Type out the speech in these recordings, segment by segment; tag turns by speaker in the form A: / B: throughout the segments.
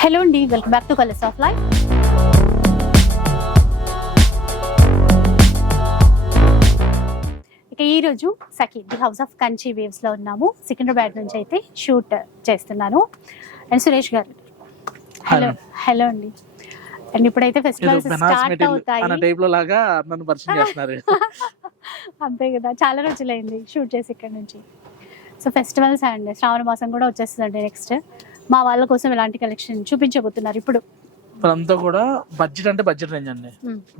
A: Hello అండి welcome back to colours of life ఇక ఈ రోజు Sakhi the house of Kanchi వేవ్స్లో ఉన్నాము. సికింద్రాబాద్ నుంచి అయితే షూట్ చేస్తున్నాను. అండ్ సురేష్ గారు హలో హలో అండి. అండ్ ఇప్పుడైతే ఫెస్టివల్స్ స్టార్ట్ అవుతాయి.
B: అన్న టైప్లో లాగా నన్ను పరిచయం చేస్తున్నారు.
A: అంతే కదా చాలా రోజులైంది షూట్ చేసి ఇక్కడ నుంచి. సో ఫెస్టివల్స్ అండ్ శ్రావణ మాసం కూడా వచ్చేస్తుందండి నెక్స్ట్ మా వాళ్ళ కోసం ఎలాంటి కలెక్షన్ చూపించబోతున్నారు ఇప్పుడు.
B: ఇప్పుడంతా కూడా బడ్జెట్ అంటే బడ్జెట్ రేంజ్ అండి.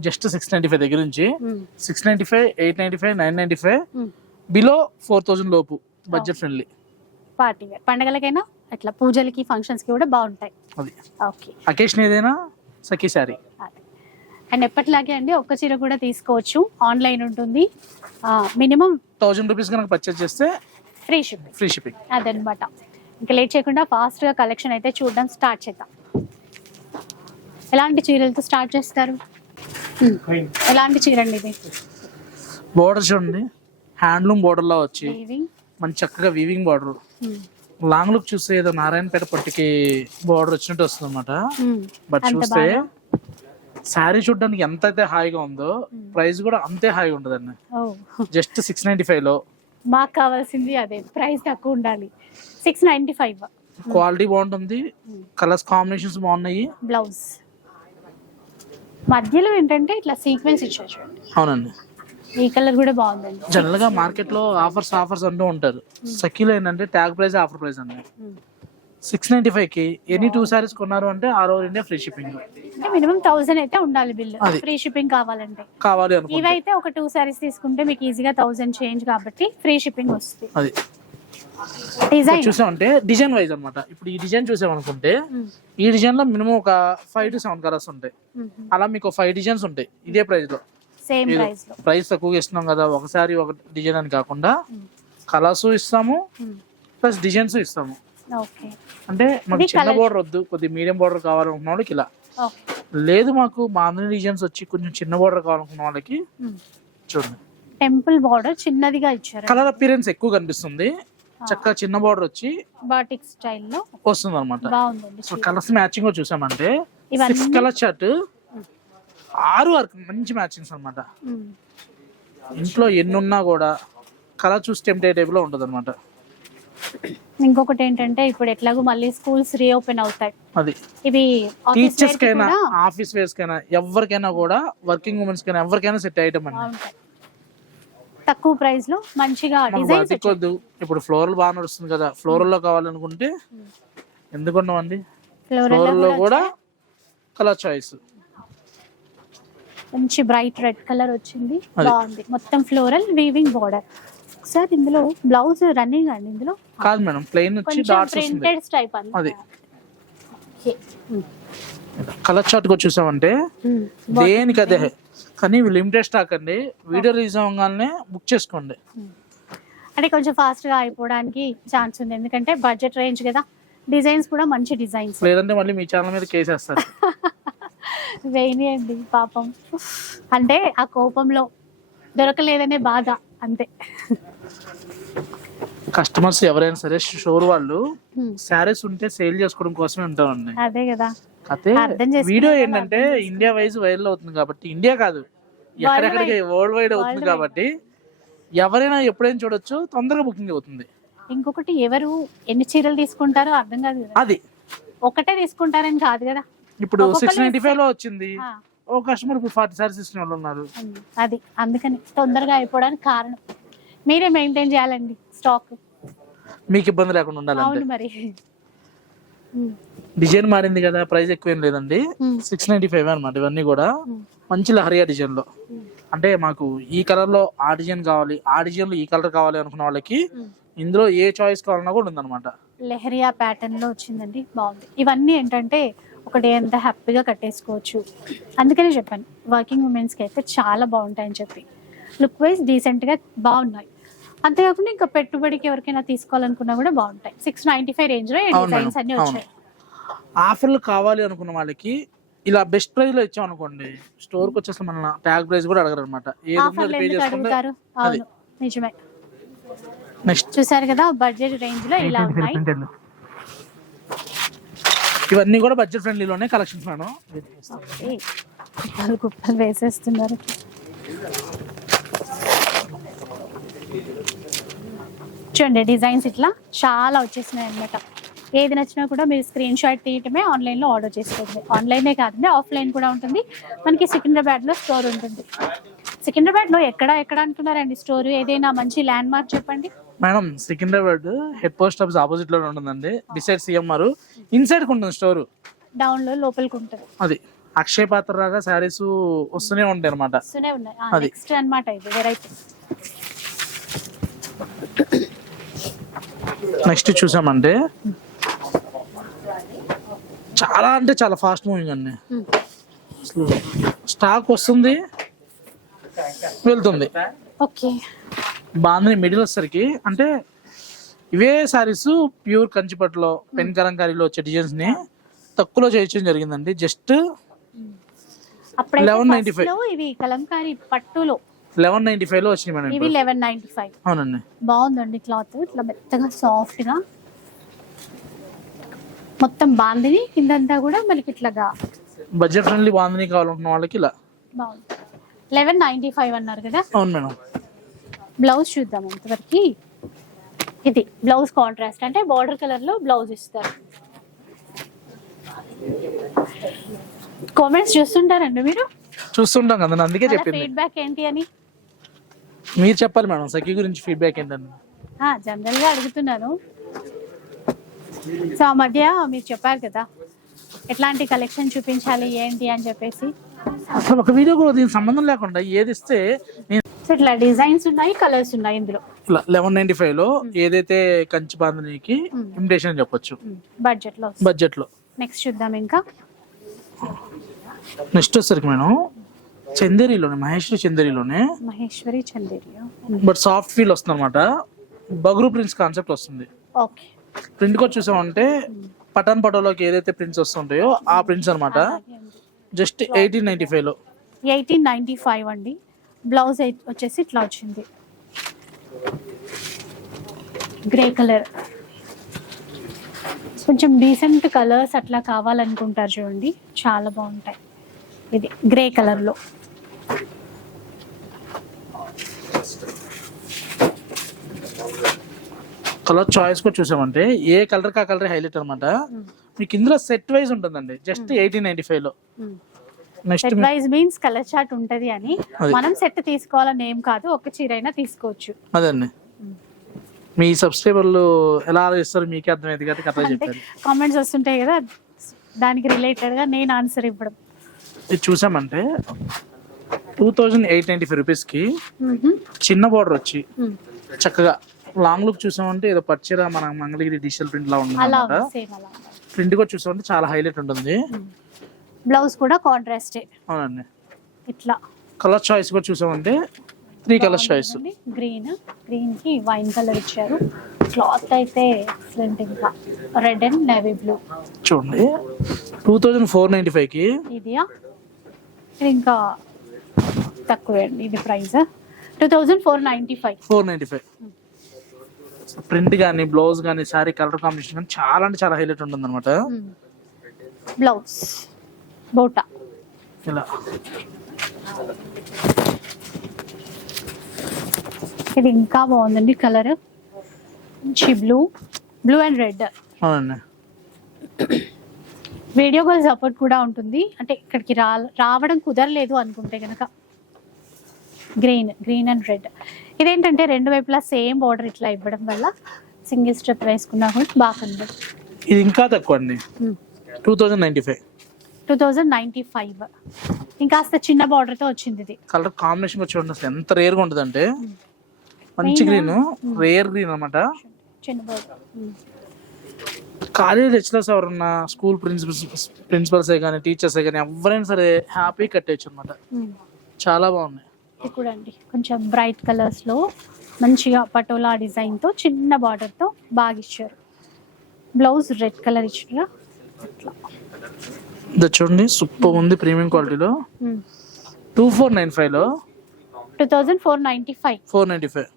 B: జస్ట్ సిక్స్ నైన్టీ ఫైవ్ దగ్గర నుంచి. Six ninety five eight ninety five nine ninety five. Below four thousand లోపు బడ్జెట్ ఫ్రెండ్లీ
A: పార్టీ వేర్ పండగలకైనా అట్లా పూజలకి ఫంక్షన్స్కి కూడా బాగుంటాయి.
B: అది.
A: ఓకే.
B: అకేషన్ ఏదైనా సఖీ శారీ.
A: అండ్ ఎప్పటిలాగే అండి ఒక్క చీర కూడా తీసుకోవచ్చు. ఆన్లైన్ ఉంటుంది. మినిమం
B: థౌసండ్ రూపీస్ కనుక పర్చేస్ చేస్తే
A: ఫ్రీ షిప్పింగ్
B: ఫ్రీ షిప్పింగ్
A: అదనమాట ఇంకా లేట్ చేయకుండా ఫాస్ట్గా కలెక్షన్ అయితే చూడడం స్టార్ట్ చేద్దాం ఎలాంటి చీరలతో స్టార్ట్ చేస్తారు Hmm. ఎలాంటి చీర అండి ఇది
B: బోర్డర్ చూడండి హ్యాండ్లూమ్ బోర్డర్లో వచ్చి. మంచి చక్కగా weaving border
A: Hmm.
B: Long look చూస్తే ఏదో నారాయణపేట పట్టుకి బార్డర్ వచ్చినట్టు వస్తుంది అనమాట
A: Hmm.
B: బట్
A: అంత
B: చూస్తే? శారీ చూడడానికి ఎంత అయితే హాయిగా ఉందో ప్రైస్ కూడా అంతే హాయిగా ఉంటుందండి. జస్ట్ సిక్స్ నైన్టీ ఫైవ్లో
A: మాకు కావాల్సింది అదే ప్రైస్ తక్కువ ఉండాలి. సిక్స్ నైంటీ ఫైవ్
B: క్వాలిటీ బాగుంటుంది. కలర్స్ కాంబినేషన్స్ బాగున్నాయి.
A: బ్లౌజ్ మధ్యలో ఏంటంటే ఇట్లా సీక్వెన్స్ ఇచ్చారు చూడండి.
B: అవునండి.
A: ఈ కలర్ కూడా బాగుందండి.
B: జనరల్గా మార్కెట్లో ఆఫర్స్ ఆఫర్స్ అంటూ ఉంటారు. సఖీలో ఏంటంటే ట్యాగ్ ప్రైస్ ఆఫర్ ప్రైస్ అండి.
A: Hmm.
B: సిక్స్ నైన్టీ ఫైవ్కి ఎనీ టూ సారీస్ కొన్నారు అంటే all over India free shipping.
A: అంటే మినిమం థౌసండ్ అయితే ఉండాలి బిల్.
B: అది.
A: ఫ్రీ షిప్పింగ్ కావాలంటే.
B: కావాలి అనుకుంటే.
A: ఇవైతే ఒక టూ సారీస్ తీసుకుంటే మీకు ఈజీగా థౌసండ్ చేంజ్ కాబట్టి ఫ్రీ షిప్పింగ్ వస్తుంది.
B: అది.
A: డిజైన్.
B: చూసామంటే డిజైన్ వైజ్ అన్నమాట. ఇప్పుడు ఈ డిజైన్ చూసామనుకుంటే ఈ డిజైన్లో మినిమం ఒక ఫైవ్ టు సెవెన్ కలర్స్ ఉంటాయి. అలా మీకు ఫైవ్ డిజైన్స్ ఉంటాయి. ఇదే ప్రైస్లో
A: సేమ్
B: ఇది
A: ప్రైస్లో
B: ప్రైస్ తక్కువగా ఇస్తున్నాం కదా ఒకసారి ఒక డిజైన్ అని కాకుండా కలర్స్ ఇస్తాము ప్లస్ డిజైన్స్ ఇస్తాము.
A: ఓకే.
B: అంటే మాకు చిన్న బోర్డర్ వద్దు కొద్ది మీడియం బోర్డర్ కావాలనుకున్న వాళ్ళకి ఇలా లేదు మాకు మామూలు డిజైన్స్ వచ్చి కొంచెం చిన్న బోర్డర్ కావాలనుకున్న వాళ్ళకి చూడండి.
A: టెంపుల్ బార్డర్ చిన్నదిగా ఇచ్చారు
B: కలర్ అపీరెన్స్ ఎక్కువ కనిపిస్తుంది. చక్కగా చిన్న బోర్డర్ వచ్చి
A: బాటిక్ స్టైల్లో
B: వస్తుంది అనమాట సో కలర్స్ మ్యాచింగ్ చూసామంటే సిక్స్ కలర్ షర్ట్ ఆరు వరకు మంచి మ్యాచింగ్స్ అన్నమాట.
A: మ్మ్.
B: ఇంట్లో ఎన్ని ఉన్నా కూడా కలర్ చూసి టెంప్టే టైప్లో ఉంటుంది అనమాట
A: ఇంకొకటి ఏంటంటే ఇప్పుడు ఎట్లాగో మళ్ళీ స్కూల్స్ రీఓపెన్ అవుతాయి.
B: అది.
A: ఇవి
B: టీచర్స్ కైనా ఆఫీస్ వేర్స్ కైనా ఎవరికైనా కూడా వర్కింగ్ ఉమెన్స్ కైనా ఎవరికైనా సెట్ ఐటమ్ అండి.
A: తక్కువ ప్రైస్లో మంచిగా
B: మాకు
A: డిజైన్స్
B: బతికొద్దు. ఇప్పుడు ఫ్లోరల్ బాగా నడుస్తుంది కదా ఫ్లోరల్లో కావాలనుకుంటే ఎందుకున్నామండి
A: ఫ్లోరల్
B: ఫ్లోరల్లో కూడా కలర్ చాయిస్
A: మంచి బ్రైట్ రెడ్ కలర్ వచ్చింది. బాగుంది. మొత్తం ఫ్లోరల్ వీవింగ్ బార్డర్ సార్ ఇందులో బ్లౌజ్ రన్నింగ్ అండి ఇందులో?
B: కాదు మేడం ప్లెయిన్ వచ్చి
A: కొంచెం
B: డాట్స్ వస్తుంది.
A: ప్రింటెడ్ టైప్ అండి
B: అది. కలర్ చార్ట్ కూడా చూసామంటే. దేనికి అదే కానీ ఇవి లిమిటెడ్ స్టాక్ అండి. వీడియో రిలీజ్ అవ్వగానే బుక్ చేసుకోండి.
A: అంటే కొంచెం ఫాస్ట్గా అయిపోవడానికి ఛాన్స్ ఉంది. ఎందుకంటే బడ్జెట్ రేంజ్ కదా. డిజైన్స్ కూడా మంచి డిజైన్స్
B: లేదంటే మళ్ళీ మీ ఛానల్ మీద కేసేస్తారు
A: వేయనియండి పాపం. అంటే ఆ కోపంలో దొరకలేదనే బాధ అంతే.
B: కస్టమర్స్ ఎవరైనా సరే స్టోర్ వాళ్ళు. శారీస్ ఉంటే సేల్ చేసుకోవడం కోసమే ఉంటామండి
A: అదే కదా.
B: అయితే వీడియో ఏంటంటే ఇండియా వైజ్ వైరల్ అవుతుంది కాబట్టి ఇండియా కాదు ఎక్కడెక్కడికి వరల్డ్ వైడ్ అవుతుంది. కాబట్టి ఎవరైనా ఎప్పుడైనా చూడొచ్చు తొందరగా బుకింగ్ అవుతుంది.
A: ఇంకొకటి ఎవరు ఎన్ని చీరలు తీసుకుంటారో అర్థం కాదు
B: అది.
A: ఒకటే తీసుకుంటారని కాదు కదా.
B: ఇప్పుడు సిక్స్ నైన్టీ ఫైవ్లో వచ్చింది. ఓ కస్టమర్ ఇప్పుడు ఫార్టీ సారీస్ ఇచ్చిన వాళ్ళు ఉన్నారు.
A: అది. అందుకని తొందరగా అయిపోవడానికి కారణం. మీరే మెయింటైన్ చేయాలండి స్టాక్
B: మీకు ఇబ్బంది లేకుండా ఉండాలంటే.
A: అవును మరి.
B: డిజైన్ మారింది కదా ప్రైస్ ఎక్కువ ఏం లేదండి. సిక్స్ నైన్టీ ఫైవ్ అనమాట ఇవన్నీ కూడా. మంచి లహరియా
A: డిజైన్లో
B: అంటే మాకు ఈ కలర్లో ఆ డిజైన్ కావాలి ఆ డిజైన్లో ఈ కలర్ కావాలి అనుకున్న వాళ్ళకి. ఇందులో ఏ చాయిస్ కావాలన్నా కూడా ఉందన్నమాట.
A: లెహరియా ప్యాటర్న్లో వచ్చిందండి బాగుంది. ఇవన్నీ ఏంటంటే ఒక డే అంతా హ్యాపీగా కట్టేసుకోవచ్చు. అందుకనే చెప్పాను వర్కింగ్ ఉమెన్స్కి అయితే చాలా బాగుంటాయని చెప్పి. లుక్ వైజ్ డీసెంట్గా బాగున్నాయి. అంతేకాకుండా ఇంకా పెట్టుబడికి ఎవరికైనా తీసుకోవాలనుకున్నా కూడా బాగుంటాయి. సిక్స్ నైన్టీ ఫైవ్
B: రేంజ్లో
A: డిజైన్స్ అన్ని. వచ్చాయి.
B: ఆఫర్లు కావాలి అనుకున్న వాళ్ళకి ఇలా బెస్ట్ ప్రైస్లో ఇచ్చాం అనుకోండి స్టోర్కి వచ్చేసి మన ట్యాగ్ ప్రైస్ కూడా అడగరు అనమాట
A: నిజమే.
B: నెక్స్ట్
A: చూసారు కదా బడ్జెట్ రేంజ్లో ఇలా ఉన్నాయి?
B: ఇవన్నీ కూడా బడ్జెట్ ఫ్రెండ్లీలోనే కలెక్షన్స్ మేడం.
A: కుప్పలు వేసేస్తున్నారు. చూడండి డిజైన్స్ ఇట్లా చాలా వచ్చేసినాయి అన్నమాట. ఏది నచ్చినా కూడా మీరు స్క్రీన్ షాట్ తీయటమే ఆన్లైన్లో ఆర్డర్ చేసుకోండి. ఆన్లైనే కాదండి ఆఫ్లైన్ కూడా ఉంటుంది. మనకి సికింద్రాబాద్లో స్టోర్ ఉంటుంది. సికింద్రాబాద్లో ఎక్కడ ఎక్కడ అంటున్నారండి స్టోర్? ఏదైనా మంచి ల్యాండ్ మార్క్ చెప్పండి.
B: Madam Secunderabad head post office ఆపోజిట్లో ఉంటుందండి బిసైడ్ సిఎంఆర్ ఇన్సైడ్ ఉంటుంది స్టోర్.
A: డౌన్లో లోపలికి ఉంటుంది.
B: అది. అక్షయ పాత్ర రాగా శారీస్ వస్తూనే ఉంటాయి అనమాట
A: వస్తూనే ఉన్నాయి.
B: అది.
A: నెక్స్ట్ అన్నమాట ఇది వెరైటీ
B: నెక్స్ట్ చూసామంటే చాలా అంటే చాలా ఫాస్ట్ మూవింగ్ అండి. స్టాక్ వస్తుంది. వెళ్తుంది. బాగుంది మిడిల్ వచ్చేసరికి. అంటే ఇవే సారీస్ ప్యూర్ కంచిపట్టులో పెన్ కలంకారీలో వచ్చే డిజైన్స్ని తక్కువలో చేయించడం జరిగిందండి. జస్ట్
A: అప్పుడైతే
B: 1195.
A: first లో ఇవి కలంకారీ పట్టులో
B: లెవెన్ నైన్టీ ఫైవ్లో వచ్చినాయి మేడం
A: ఇవి. Eleven ninety five.
B: అవునండి.
A: బాగుందండి క్లాత్. ఇట్లా మెత్తగా సాఫ్ట్గా మొత్తం బాందిని కిందంతా కూడా మనకి ఇట్లాగా
B: బడ్జెట్ ఫ్రెండ్లీ బాగుంది కావాలనుకున్న వాళ్ళకి ఇలా.
A: బాగుంది. లెవెన్ నైన్టీ ఫైవ్ అన్నారు కదా?
B: అవును మేడం.
A: బ్లౌజ్ చూద్దాం ఇంతవరకు. ఇది బ్లౌజ్ కాంట్రాస్ట్. అంటే బార్డర్ కలర్లో బ్లౌజ్ ఇస్తారు. కామెంట్స్ చూస్తుంటారండి మీరు?
B: చూస్తుంటాం కదా అందుకే చెప్పింది.
A: ఫీడ్బ్యాక్ ఏంటి అని?
B: మీరు చెప్పాలి మేడం సఖీ గురించి ఫీడ్బ్యాక్ ఏంటండి
A: జనరల్గా అడుగుతున్నాను. సో ఆ మధ్య మీరు చెప్పారు కదా ఎట్లాంటి కలెక్షన్ చూపించాలి ఏంటి అని చెప్పేసి.
B: అసలు ఒక వీడియో కూడా దీనికి సంబంధం లేకుండా ఏది ఇస్తే నేను
A: సో ఇట్లా డిజైన్స్ ఉన్నాయి కలర్స్ ఉన్నాయి ఇందులో.
B: లెవెన్ నైన్టీ ఫైవ్లో ఏదైతే కంచి బాంధనీకి ఇమిటేషన్ అని చెప్పొచ్చు. బడ్జెట్లో. బడ్జెట్లో.
A: నెక్స్ట్ చూద్దాం ఇంకా.
B: నెక్స్ట్ వచ్చేసరికి మేడం చందేరిలోనే మహేశ్వరి చందేరిలోనే.
A: మహేశ్వరి చందేరియా?
B: బట్ సాఫ్ట్ ఫీల్ వస్తుంది అనమాట బగ్రూ ప్రింట్స్ కాన్సెప్ట్ వస్తుంది.
A: ఓకే.
B: ప్రింట్ కూడా చూసామంటే పటాన్ పటోలోకి ఏదైతే ప్రింట్స్ వస్తుంటాయో ఆ ప్రింట్స్ అనమాట జస్ట్ ఎయిటీన్ నైన్టీ ఫైవ్లో.
A: ఎయిటీన్ నైన్టీ ఫైవ్ అండి. బ్లౌజ్ వచ్చేసి ఇట్లా వచ్చింది. గ్రే కలర్ కొంచెం డీసెంట్ కలర్స్ అట్లా కావాలనుకుంటారు చూడండి. చాలా బాగుంటాయి. ఇది గ్రే కలర్లో
B: కలర్ చాయిస్ కూడా చూసామంటే ఏ కలర్ కా కలర్ హైలైట్ అనమాట. మీకు ఇందులో సెట్ వైజ్ ఉంటుందండి. జస్ట్ ఎయిటీన్ నైన్టీ ఫైవ్లో. Next
A: set wise means colour chart ఉంటది అని. మనం సెట్ తీసుకోవాలని ఏం కాదు ఒక చీర అయినా తీసుకోవచ్చు.
B: అదండి. మీ సబ్స్క్రైబర్లు ఎలా ఆలోచిస్తారు? మీకే అర్థమైంది కాబట్టి కథ చెప్పారు
A: కామెంట్స్ వస్తుంటాయి కదా దానికి రిలేటెడ్గా నేను ఆన్సర్ ఇవ్వడం.
B: ఇది చూసామంటే టూ థౌజండ్ ఎయిట్ నైన్టీ ఫైవ్ రూపీస్కి
A: మ్మ్.
B: చిన్న బార్డర్ వచ్చి. చక్కగా లాంగ్ లుక్ చూసామంటే ఏదో పచ్చిర మన మంగళగిరి డిజిటల్ ప్రింట్ లా ఉంటుంది
A: అలా
B: అనమాట
A: ఉంది సేమ్ అలా ఉంది.
B: ప్రింట్ కూడా చూసామంటే చాలా హైలైట్ ఉంటుంది.
A: బ్లౌజ్ కూడా కాంట్రాస్టే.
B: అవునండి.
A: ఇట్లా.
B: కలర్ చాయిస్ కూడా చూసామంటే త్రీ కలర్ చాయిస్
A: గ్రీన్ గ్రీన్కి వైన్ కలర్ ఇచ్చారు. క్లాత్ అయితే ఎక్సలెంట్ ఇంకా. రెడ్ అండ్ నేవీ బ్లూ
B: చూడండి. టూ థౌజండ్ ఫోర్ నైన్టీ ఫైవ్కి
A: ఇదియా? ఇది ఇంకా తక్కువే అండి. ఇది price. Two thousand four ninety five
B: four ninety five print కానీ బ్లౌజ్ కానీ శారీ కలర్ కాంబినేషన్ కానీ చాలా అంటే చాలా హైలైట్ ఉంటుంది అనమాట
A: బ్లౌజ్. బోటా.
B: ఇలా.
A: ఇది ఇంకా బాగుందండి కలర్. మంచి బ్లూ. Blue and red.
B: అవునండి.
A: వీడియో కాల్ సపోర్ట్ కూడా ఉంటుంది. అంటే ఇక్కడికి రా రావడం కుదరలేదు అనుకుంటే కనుక గ్రీన్ గ్రీన్ అండ్ రెడ్. ఇదేంటంటే రెండు వైపులా సేమ్ బార్డర్ ఇట్లా ఇవ్వడం వల్ల సింగిల్ స్టెప్ వేసుకున్నా కూడా బాగుంది
B: ఇది ఇంకా తక్కువ అండి two thousand ninety five
A: two thousand ninety five ఇంకాస్త చిన్న బార్డర్తో వచ్చింది ఇది.
B: కలర్ కాంబినేషన్ కూడా చూడండి అసలు ఎంత రేర్గా ఉంటుందంటే. మంచి గ్రీన్ రేర్ గ్రీన్ అన్నమాట.
A: చిన్న బార్డర్
B: కాలేజ్ లెక్చరర్స్ ఎవరన్నా స్కూల్ ప్రిన్సిపల్స్ ప్రిన్సిపల్సే కానీ టీచర్సే కానీ ఎవరైనా సరే హ్యాపీ కట్టేయచ్చు అనమాట చాలా బాగున్నాయి.
A: అండి. కొంచెం బ్రైట్ కలర్స్లో మంచిగా పటోలా డిజైన్తో చిన్న బార్డర్తో బాగా ఇచ్చారు. బ్లౌజ్ రెడ్ కలర్ ఇచ్చారు అట్లా.
B: చూడండి సూపర్ ఉంది ప్రీమియం క్వాలిటీలో టూ ఫోర్ నైన్ ఫైవ్లో
A: two thousand four ninety five
B: four ninety five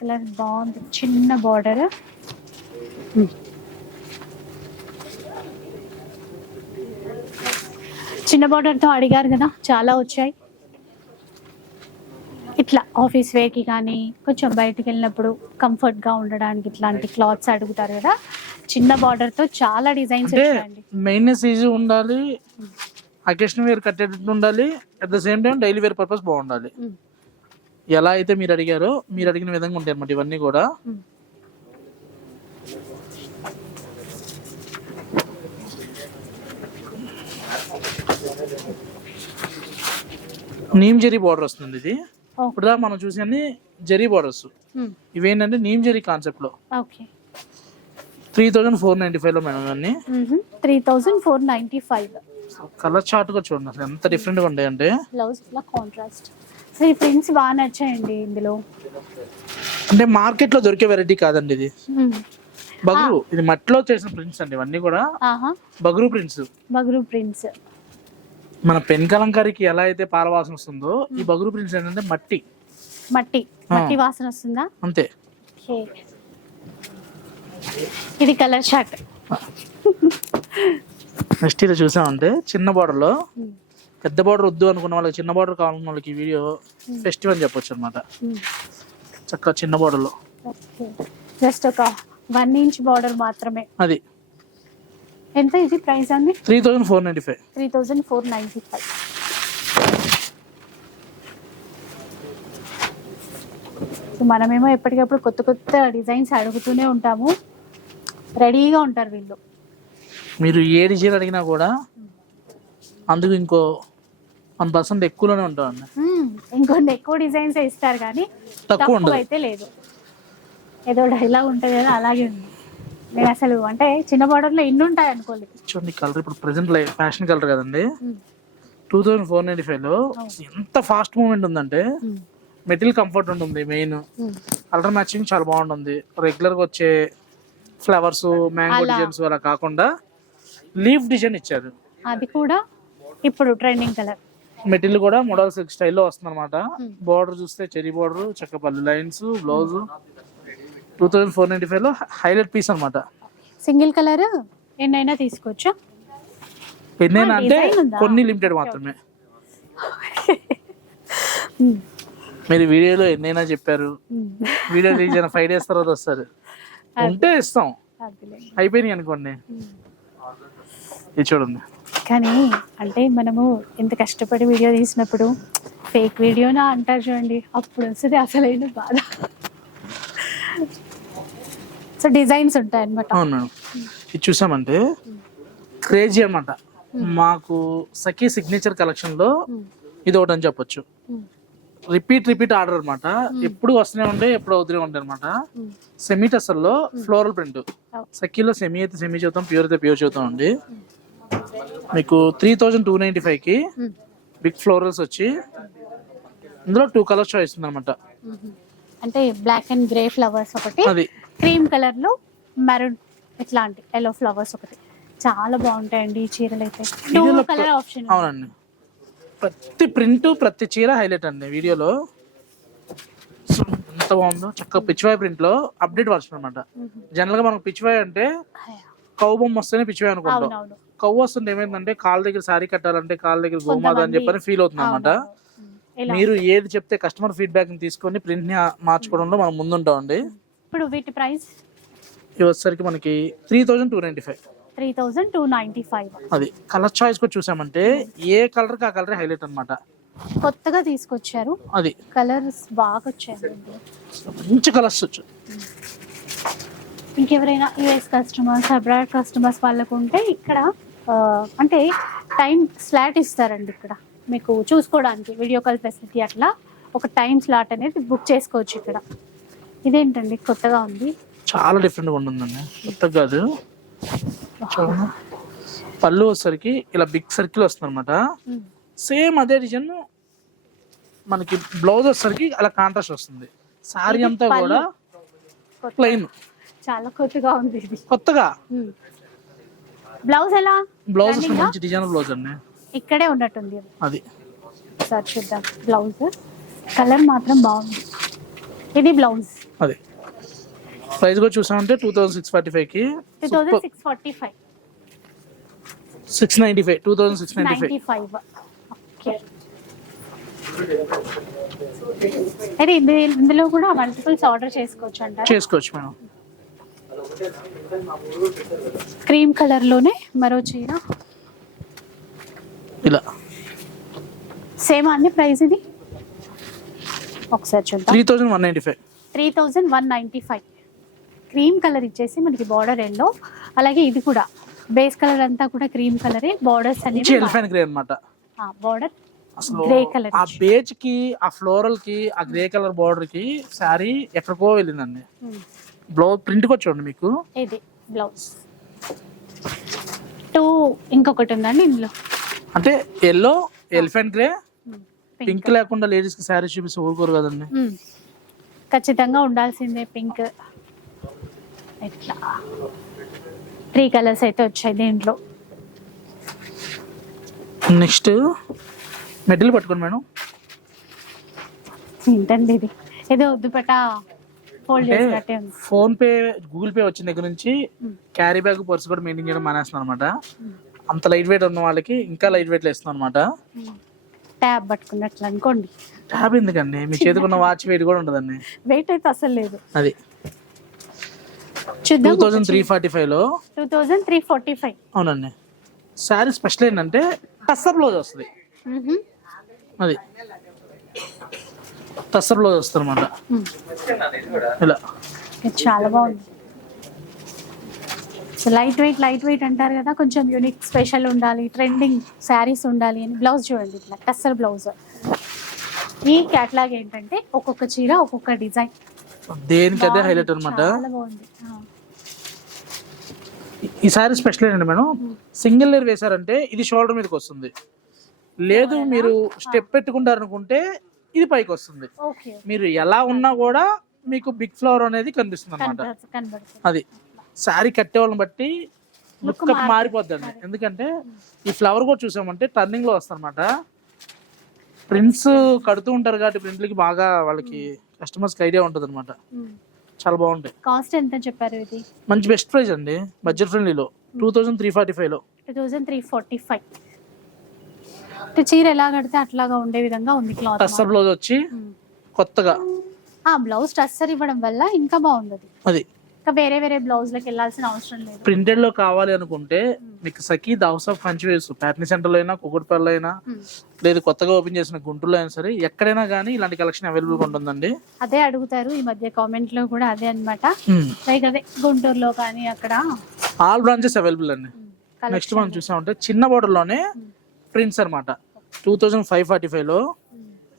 A: colour బాగుంది. చిన్న బార్డర్ చిన్న border తో అడిగారు కదా చాలా వచ్చాయి. ఇట్లా ఆఫీస్ వేర్కి కానీ కొంచెం బయటికి వెళ్ళినప్పుడు comfort గా ఉండడానికి ఇట్లాంటి క్లాత్స్ అడుగుతారు కదా చిన్న border తో చాలా డిజైన్స్ వచ్చాయండి
B: మెయిన్నెస్ ఈజీ ఉండాలి అకేషన్ వేర్ కట్టేటట్టు ఉండాలి at the same time daily wear purpose బాగుండాలి. ఎలా అయితే మీరు అడిగారో మీరు అడిగిన విధంగా ఉంటాయి అన్నమాట ఇవన్నీ కూడా
A: ఉమ్.
B: నీమ్ జరీ బార్డర్ వస్తుంది ఇది. ఇప్పుడు దాకా మనం చూసి జరీ బార్డర్స్. ఇవేంటంటే నీమ్ జరీ కాన్సెప్ట్లో.
A: Okay
B: three thousand four ninety ఫైవ్లో మేడం ఇవన్నీ.
A: Three thousand four ninety five
B: colour చార్ట్గా చూడండి అసలు ఎంత డిఫరెంట్గా ఉంటాయంటే.
A: బ్లౌజ్ ఇట్లా కాంట్రాస్ట్ ఈ ప్రింట్స్ బాగా నచ్చాయండి ఇందులో.
B: అంటే మార్కెట్లో దొరికే వెరైటీ కాదండి ఇది.
A: ఉమ్.
B: బగురు ఇది మట్టిలో చేసిన ప్రింట్స్ అండి ఇవన్నీ కూడా. బగురు ప్రింట్స్
A: బగురు ప్రింట్స్
B: మన పెన్ కలంకారీకి ఎలా అయితే పాలవాసన వస్తుందో ఈ బగురు ప్రింట్స్ ఏంటంటే మట్టి.
A: మట్టి. మట్టి వాసన వస్తుందా?
B: అంతే.
A: ఇది కలర్ షర్ట్
B: నెక్స్ట్ ఇలా చూసామంటే చిన్న border లో పెద్ద బార్డర్ వద్దు అనుకున్న వాళ్ళకి చిన్న బార్డర్ కావాలన్న వాళ్ళకి ఈ వీడియో ఫెస్టివల్ చెప్పొచ్చు అనమాట చక్కగా చిన్న border లో
A: ఓకే. జస్ట్ ఒక వన్ ఇంచ్ బార్డర్ మాత్రమే.
B: అది.
A: ఎంత ఇది ప్రైస్ అండి?
B: Three thousand four ninety five.
A: Three thousand four ninety five. మనమేమో ఎప్పటికప్పుడు కొత్త కొత్త డిజైన్స్ అడుగుతూనే ఉంటాము. రెడీగా ఉంటారు వీళ్ళు.
B: మీరు ఏ డిజైన్ అడిగినా కూడా అందుకు ఇంకో వన్ పర్సెంట్ ఎక్కువలోనే ఉంటామండి.
A: ఇంకొన్ని ఎక్కువ డిజైన్స్ ఇస్తారు కానీ
B: తక్కువ
A: అయితే లేదు. ఏదో డైలాగ్ ఉంటుంది కదా అలాగే ఉంది. నేను అసలు అంటే చిన్న border లో ఇన్ని ఉంటాయి అనుకోలేదు
B: చూడండి కలర్ ఇప్పుడు ప్రెసెంట్ ఫ్యాషన్ కలర్ కదండి. టూ థౌజండ్ ఫోర్ నైంటీ ఫైవ్లో ఎంత ఫాస్ట్ మూమెంట్ ఉందంటే. మెటీరియల్ కంఫర్ట్ ఉంటుంది మెయిన్. కలర్ మ్యాచింగ్ చాలా బాగుంటుంది రెగ్యులర్గా వచ్చే ఫ్లవర్స్ మ్యాంగో. డిజైన్స్ అలా కాకుండా లీఫ్ డిజైన్ ఇచ్చారు
A: అది కూడా ఇప్పుడు ట్రెండింగ్ కలర్
B: మెటీరియల్ కూడా మోడల్ సిల్క్ స్టైల్లో వస్తుంది అనమాట. బార్డర్ చూస్తే చెరీ border Chakkapalli lines blouse two thousand four ninety ఫైవ్లో హైలైట్ పీస్ అనమాట
A: సింగిల్ కలర్ ఎన్నైనా తీసుకోవచ్చా?
B: ఎన్నైనా అంటే? కొన్ని లిమిటెడ్ మాత్రమే. మీరు వీడియోలో ఎన్నైనా చెప్పారు. వీడియో రిలీజ్ అయిన ఫైవ్ డేస్ తర్వాత వస్తారు. ఉంటే ఇస్తాం. అయిపోయినాయి అనుకోండి. ఇది చూడండి.
A: కానీ అంటే మనము ఎంత కష్టపడి వీడియో తీసినప్పుడు ఫేక్ వీడియోనా అంటారు చూడండి. అప్పుడు వస్తుంది అసలైన బాధ. సో డిజైన్స్ ఉంటాయి అనమాట
B: అవును మేడం. ఇది చూసామంటే క్రేజీ అన్నమాట. మాకు సఖీ సిగ్నేచర్ కలెక్షన్లో ఇది ఒకటి అని చెప్పొచ్చు. రిపీట్ రిపీట్ ఆర్డర్ అన్నమాట. ఎప్పుడు వస్తూనే ఉంటాయి ఎప్పుడు అవుతూనే ఉంటాయి అనమాట సెమీ టసల్లో ఫ్లోరల్ ప్రింట్. సఖీలో సెమీ అయితే సెమీ చూద్దాం ప్యూర్ అయితే ప్యూర్ చూద్దాం అండి. మీకు త్రీ థౌజండ్ టూ నైంటీ ఫైవ్కి బిగ్ ఫ్లోరల్స్ వచ్చి ఇందులో టూ కలర్స్ చాయిస్ ఉంది అనమాట
A: అంటే బ్లాక్ అండ్ గ్రే ఫ్లవర్స్ ఒకటి.
B: అది.
A: క్రీమ్ కలర్లో మెరూన్ ఇట్లాంటి ఎల్లో ఫ్లవర్స్ ఒకటి. చాలా బాగుంటాయండి ఈ చీరలు అయితే. టూ కలర్ ఆప్షన్
B: అవునండి. ప్రతి ప్రింట్ ప్రతి చీర హైలైట్ అండి వీడియోలో. సో ఎంత బాగుందో. చక్కగా పిచ్చివాయ్ ప్రింట్లో అప్డేట్ వర్షన్ అనమాట జనరల్గా మనకు పిచ్చివాయ్ అంటే కౌ బొమ్మ వస్తేనే పిచ్చివాయ్ అనుకుంటాం.
A: అవునవును.
B: కవ్వు వస్తుంటే ఏమైందంటే కాళ్ళ దగ్గర సారీ కట్టాలంటే కాళ్ళ దగ్గర గోమాత అని చెప్పని ఫీల్ అవుతుంది అనమాట
A: ఇలా.
B: మీరు ఏది చెప్తే కస్టమర్ ఫీడ్బ్యాక్ని తీసుకొని ప్రింట్ని మార్చుకోవడంలో మనం ముందుంటామండి.
A: ఇప్పుడు వీటి ప్రైస్?
B: ఇవి వచ్చేసరికి మనకి three thousand two ninety five.
A: Three thousand two ninety five.
B: అది కలర్ చాయిస్ కూడా చూసామంటే ఏ కలర్కి ఆ కలర్ హైలైట్ అన్నమాట.
A: కొత్తగా తీసుకొచ్చారు.
B: అది.
A: కలర్స్ బాగా వచ్చాయండి.
B: మంచి కలర్స్ వచ్చు
A: ఇంకెవరైనా యుఎస్ కస్టమర్స్ అబ్రాడ్ కస్టమర్స్ వాళ్ళకు ఉంటే ఇక్కడ అంటే టైం స్లాట్ ఇస్తారండి ఇక్కడ. మీకు చూసుకోవడానికి వీడియో కాల్ ఫెసిలిటీ అట్లా ఒక టైం స్లాట్ అనేది బుక్ చేసుకోవచ్చు ఇక్కడ. ఇదేంటండి? కొత్తగా ఉంది.
B: చాలా డిఫరెంట్గా ఉంటుందండి. కొత్తగా కాదు. పళ్ళు వచ్చేసరికి ఇలా బిగ్ సర్కిల్ వస్తుంది అనమాట. సేమ్ అదే డిజైన్ మనకి బ్లౌజ్ వచ్చేసరికి అలా కాంట్రాస్ట్ వస్తుంది. సారీ అంతా. కూడా ప్లెయిన్
A: చాలా కొత్తగా ఉంది ఇది.
B: కొత్తగా?
A: బ్లౌజ్ ఎలా?
B: బ్లౌజ్? మంచి డిజైన్ బ్లౌజ్ అండి.
A: ఇక్కడే ఉన్నట్టుంది.
B: అది.
A: ఒకసారి చూద్దాం. బ్లౌజ్ కలర్ మాత్రం బాగుంది. ఇది బ్లౌజ్
B: అది. ప్రైస్ కూడా చూసామంటే టూ థౌసండ్ సిక్స్ ఫార్టీ ఫైవ్కి
A: two thousand six forty five
B: six ninety five two thousand six ninety five
A: అయితే ఇందు ఇందులో కూడా మల్టిపుల్స్ ఆర్డర్ చేసుకోవచ్చు అంటారు
B: చేసుకోవచ్చు మేడం.
A: క్రీమ్ కలర్లోనే మరో చీర?
B: ఇలా.
A: సేమ్ అండి ప్రైస్ ఇది? ఒకసారి చూద్దాం.
B: Three thousand one ninety five
A: three thousand one ninety five. Cream colour ఇచ్చేసి మనకి బార్డర్ ఎల్లో. అలాగే ఇది కూడా బేస్ కలర్ అంతా కూడా క్రీమ్ కలరే బార్డర్స్ అనేవి
B: ఎలిఫెంట్ గ్రే అనమాట
A: బార్డర్ గ్రే కలర్
B: ఆ బేజ్కి ఆ ఫ్లోరల్కి ఆ గ్రే కలర్ బార్డర్కి శారీ ఎక్కడికో వెళ్ళిందండి. బ్లౌజ్ ప్రింట్ కూడా చూడండి మీకు.
A: ఇది బ్లౌజ్. టూ ఇంకొకటి ఉందండి ఇందులో.
B: అంటే ఎల్లో ఎలిఫెంట్ గ్రే
A: పింక్
B: లేకుండా లేడీస్కి శారీ చూపిస్తే ఊరుకోరు కదండి.
A: ఖచ్చితంగా ఉండాల్సిందే పింక్. ఇట్లా. త్రీ కలర్స్ అయితే వచ్చాయి దీంట్లో.
B: నెక్స్ట్ మెడల్ పట్టుకోండి మేడం.
A: ఏంటండి ఇది? ఏదో ఉద్దుపట ఫోల్డ్
B: అంటే
A: చేసినట్టే ఉంది.
B: ఫోన్ పే గూగుల్ పే వచ్చిన దగ్గర నుంచి
A: Hmm.
B: క్యారీ బ్యాగ్ పర్స్ కూడా మెయింటైన్ చేయడం మానేస్తున్నాను అనమాట అంత లైట్ వెయిట్ ఉన్న వాళ్ళకి ఇంకా లైట్ వెయిట్ వేస్తున్నాను అనమాట
A: ట్యాబ్ పట్టుకున్నట్లు అనుకోండి.
B: ట్యాబ్ ఎందుకండి? మీ చేతికున్న వాచ్ వెయిట్ కూడా ఉండదండి.
A: వెయిట్ అయితే అసలు లేదు.
B: అది. టూ థౌజండ్ త్రీ ఫార్టీ ఫైవ్లో?
A: Two thousand three forty five
B: అవునండి. శారీ స్పెషల్ ఏంటంటే టస్సర్ బ్లౌజ్ వస్తుంది. అది. టస్సర్ బ్లౌజ్ వస్తుంది అనమాట ఇలా.
A: చాలా బాగుంది. So light weight light weight అంటారు కదా కొంచెం యూనిక్ స్పెషల్ ఉండాలి ట్రెండింగ్ శారీస్ ఉండాలి అని బ్లౌజ్ చూడండి ఇట్లా టస్సర్ బ్లౌజ్ ఈ క్యాట్లాగ్ ఏంటంటే ఒక్కొక్క చీర ఒక్కొక్క డిజైన్
B: దేనికి అదే హైలైట్ అనమాట. ఈ సారీ స్పెషల్ ఏంటంటే మేడం? సింగిల్ లేయర్ వేశారంటే ఇది షోల్డర్ మీదకి వస్తుంది. లేదు మీరు స్టెప్ పెట్టుకుంటారు అనుకుంటే ఇది పైకి వస్తుంది. మీరు ఎలా ఉన్నా కూడా మీకు బిగ్ ఫ్లవర్ అనేది కనిపిస్తుంది అనమాట అది. శారీ కట్టే వాళ్ళని బట్టి లుక్. మారిపోద్దండి. ఎందుకంటే ఈ ఫ్లవర్ కూడా చూసామంటే టర్నింగ్లో వస్తుంది అనమాట ప్రింట్స్ కడుతూ ఉంటారు కాబట్టి ప్రింట్లకి బాగా వాళ్ళకి కస్టమర్స్కి ఐడియా ఉంటుంది అనమాట చాలా బాగుంటాయి.
A: కాస్ట్ ఎంత చెప్పారు ఇది?
B: మంచి బెస్ట్ ప్రైస్ అండి. బడ్జెట్ ఫ్రెండ్లీలో టూ థౌసండ్ త్రీ ఫార్టీ ఫైవ్లో.
A: Two thousand three forty five చీర ఎలా కడితే అట్లాగా ఉండే విధంగా ఉంది క్లాత్
B: టస్సర్ బ్లౌజ్ వచ్చి కొత్తగా.
A: ఆ బ్లౌజ్ టస్సర్ ఇవ్వడం వల్ల ఇంకా బాగుంది అది. ఇంకా వేరే వేరే బ్లౌజ్లకు వెళ్ళాల్సిన అవసరం లేదు.
B: ప్రింటెడ్లో కావాలి అనుకుంటే మీకు సఖీ హౌస్ ఆఫ్ కంచి వేసు. ప్యాటర్న్ సెంటర్లో అయినా కుకుట్పల్లి అయినా
A: Hmm.
B: లేదు కొత్తగా ఓపెన్ చేసిన గుంటూరులో అయినా సరే ఎక్కడైనా కానీ ఇలాంటి కలెక్షన్ అవైలబుల్గా ఉంటుందండి.
A: అదే అడుగుతారు ఈ మధ్య కామెంట్లో కూడా అదే అన్నమాట.
B: Hmm.
A: లైక్ అదే గుంటూరులో కానీ అక్కడ.
B: ఆల్ బ్రాంచెస్ అవైలబుల్ అండి. నెక్స్ట్ మనం చూసామంటే చిన్న border లోనే ప్రింట్స్ అనమాట టూ థౌజండ్ ఫైవ్ ఫార్టీ ఫైవ్లో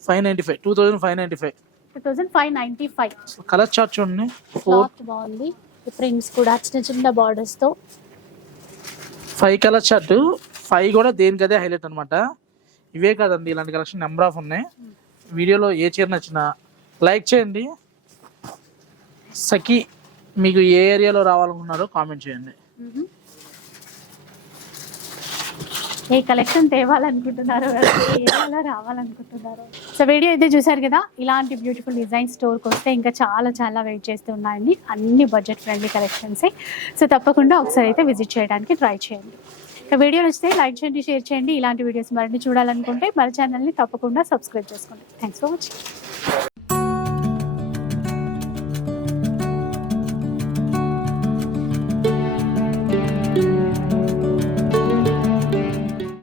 B: five ninety five two thousand five ninety five
A: two thousand five ninety five
B: colour chart చూడండి.
A: క్లాత్ బాగుంది. ప్రింట్స్ కూడా చిన్న చిన్న బార్డర్స్తో.
B: ఫైవ్ కలర్ చార్ట్ ఫైవ్ కూడా దేనికదే హైలైట్ అనమాట ఇవే కాదండి ఇలాంటి కలెక్షన్ నెంబర్ ఆఫ్ ఉన్నాయి. వీడియోలో ఏ చీర నచ్చినా లైక్ చేయండి. సఖీ మీకు ఏ ఏరియాలో రావాలనుకున్నారో కామెంట్ చేయండి.
A: ఏ కలెక్షన్ తేవాలనుకుంటున్నారో ఏ రావాలనుకుంటున్నారో. సో వీడియో అయితే చూసారు కదా ఇలాంటి బ్యూటిఫుల్ డిజైన్ స్టోర్కి వస్తే ఇంకా చాలా చాలా వెయిట్ చేస్తూ ఉన్నాయండి. అన్ని బడ్జెట్ ఫ్రెండ్లీ కలెక్షన్సే సో తప్పకుండా ఒకసారి అయితే విజిట్ చేయడానికి ట్రై చేయండి. ఇక వీడియో నచ్చితే లైక్ చేయండి షేర్ చేయండి. ఇలాంటి వీడియోస్ మరిన్ని చూడాలనుకుంటే మన ఛానల్ని తప్పకుండా సబ్స్క్రైబ్ చేసుకోండి. Thanks for watching